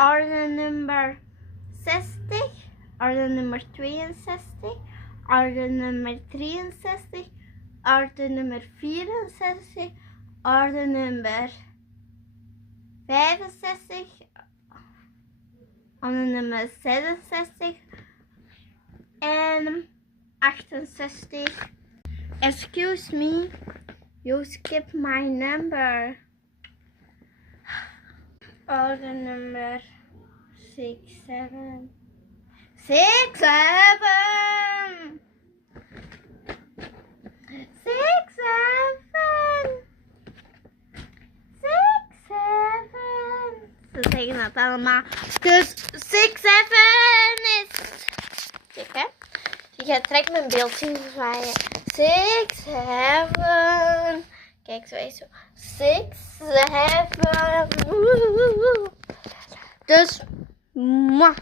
orde nummer 60, orde nummer 62, orde nummer 63, orde nummer 64, orde nummer 65, orde nummer 66 en 68. Excuse me, you skipped my number. Order number 67. 67! 67! 67! Ze zeggen het allemaal. Dus 67 is... Kijk hè. Je trekt mijn beeld zien zwaaien. 67. Kijk, zo is zo. 67. Dus, mwah.